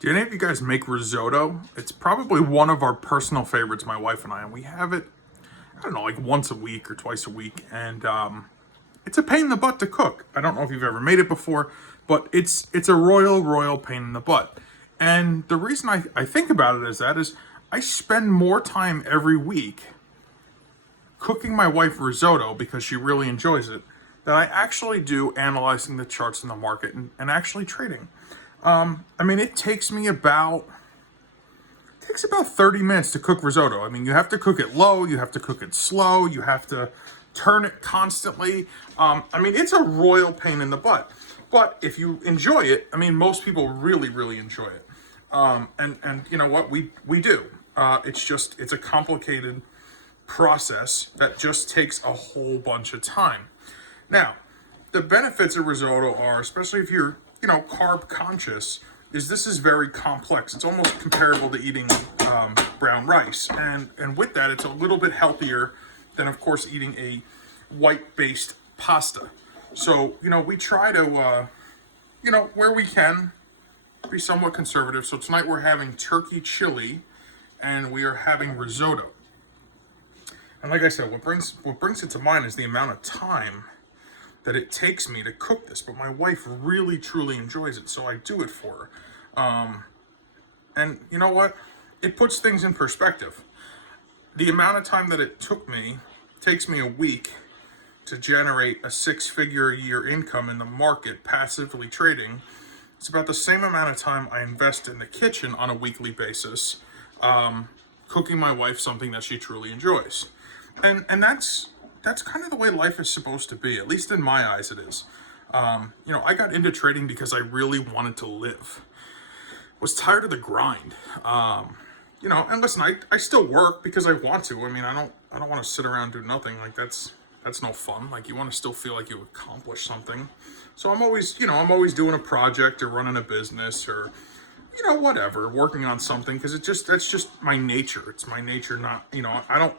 Do any of you guys make risotto? It's probably one of our personal favorites, my wife and I, and we have it, I don't know, like once a week or twice a week, and it's a pain in the butt to cook. I don't know if you've ever made it before, but it's a royal pain in the butt. And the reason I think about it is I spend more time every week cooking my wife risotto because she really enjoys it than I actually do analyzing the charts in the market and actually trading. I mean, it takes about 30 minutes to cook risotto. I mean, you have to cook it low, you have to cook it slow, you have to turn it constantly. I mean, it's a royal pain in the butt. But if you enjoy it, I mean, most people really enjoy it. And you know what? We do. It's a complicated process that just takes a whole bunch of time. Now, the benefits of risotto are, especially if you're, carb conscious, is this is very complex. It's almost comparable to eating brown rice. And with that, it's a little bit healthier than, of course, eating a white-based pasta. So, we try to, where we can, be somewhat conservative. So tonight we're having turkey chili, and we are having risotto. And like I said, what brings it to mind is the amount of time that it takes me to cook this. But my wife really truly enjoys it, so I do it for her. And you know what? It puts things in perspective. The amount of time that it takes me a week to generate a six-figure a year income in the market, passively trading. It's about the same amount of time I invest in the kitchen on a weekly basis, cooking my wife something that she truly enjoys. And that's kind of the way life is supposed to be, at least in my eyes it is. I got into trading because I really wanted to live. Was tired of the grind. And listen, I still work because I want to. I mean, I don't want to sit around and do nothing. Like that's no fun. Like you want to still feel like you accomplished something. So I'm always doing a project or running a business or whatever, working on something because that's just my nature. It's my nature. Not I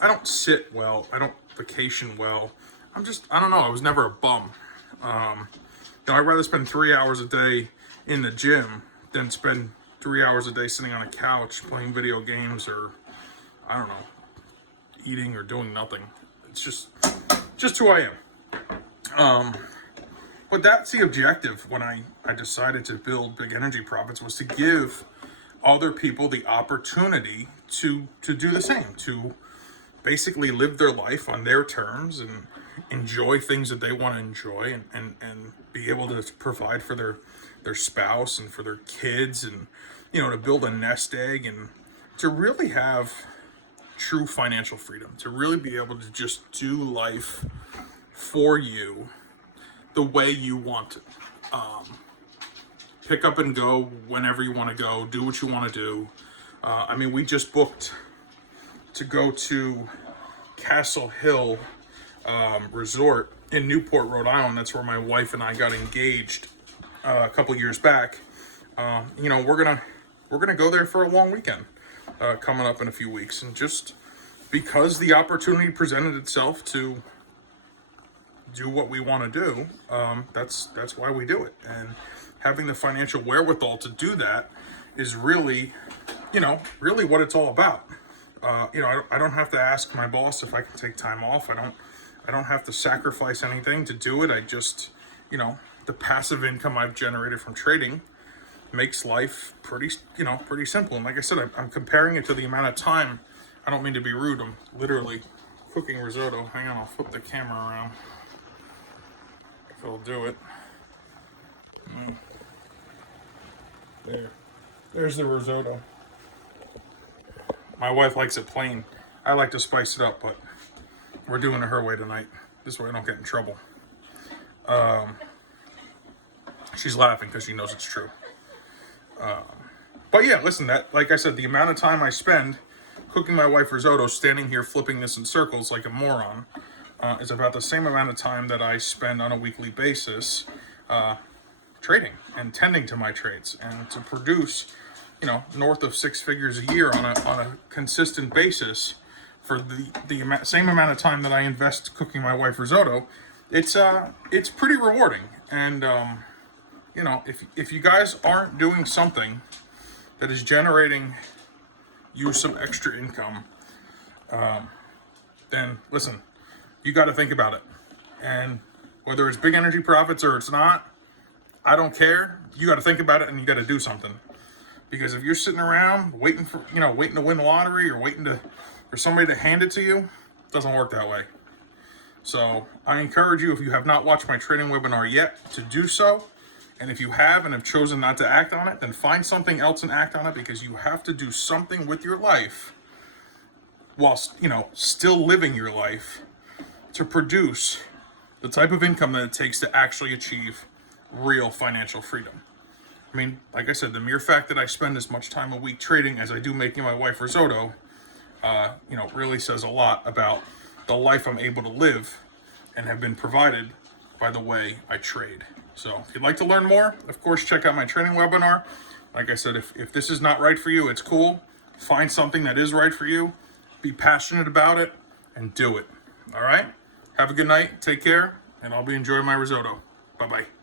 don't sit well. I don't vacation well. I don't know. I was never a bum. I'd rather spend 3 hours a day in the gym than spend 3 hours a day sitting on a couch playing video games or, I don't know, eating or doing nothing. It's just who I am. But that's the objective when I decided to build Big Energy Profits, was to give other people the opportunity to do the same, to basically live their life on their terms and enjoy things that they want to enjoy and be able to provide for their spouse and for their kids and, to build a nest egg and to really have true financial freedom, to really be able to just do life for you the way you want it. Pick up and go whenever you want to go, do what you want to do. We just booked to go to Castle Hill Resort in Newport, Rhode Island. That's where my wife and I got engaged a couple years back. We're gonna go there for a long weekend coming up in a few weeks, and just because the opportunity presented itself to do what we want to do, that's why we do it. And having the financial wherewithal to do that is really what it's all about. I don't have to ask my boss if I can take time off. I don't have to sacrifice anything to do it. I just, the passive income I've generated from trading makes life pretty simple. And like I said, I'm comparing it to the amount of time. I don't mean to be rude. I'm literally cooking risotto. Hang on, I'll flip the camera around if it'll do it. There's the risotto. My wife likes it plain. I like to spice it up, but we're doing it her way tonight. This way I don't get in trouble. She's laughing because she knows it's true. But yeah, listen, like I said, the amount of time I spend cooking my wife risotto, standing here flipping this in circles like a moron, is about the same amount of time that I spend on a weekly basis trading and tending to my trades, and to produce north of six figures a year on a consistent basis for the same amount of time that I invest cooking my wife risotto. It's pretty rewarding. And you know, if you guys aren't doing something that is generating you some extra income, then listen, you got to think about it. And whether it's big energy profits or it's not, I don't care. You got to think about it and you got to do something. Because if you're sitting around waiting to win the lottery or for somebody to hand it to you, it doesn't work that way. So I encourage you, if you have not watched my trading webinar yet, to do so. And if you have and have chosen not to act on it, then find something else and act on it, because you have to do something with your life whilst, still living your life to produce the type of income that it takes to actually achieve real financial freedom. I mean, like I said, the mere fact that I spend as much time a week trading as I do making my wife risotto, really says a lot about the life I'm able to live and have been provided by the way I trade. So if you'd like to learn more, of course, check out my training webinar. Like I said, if this is not right for you, it's cool. Find something that is right for you. Be passionate about it and do it. All right? Have a good night. Take care. And I'll be enjoying my risotto. Bye-bye.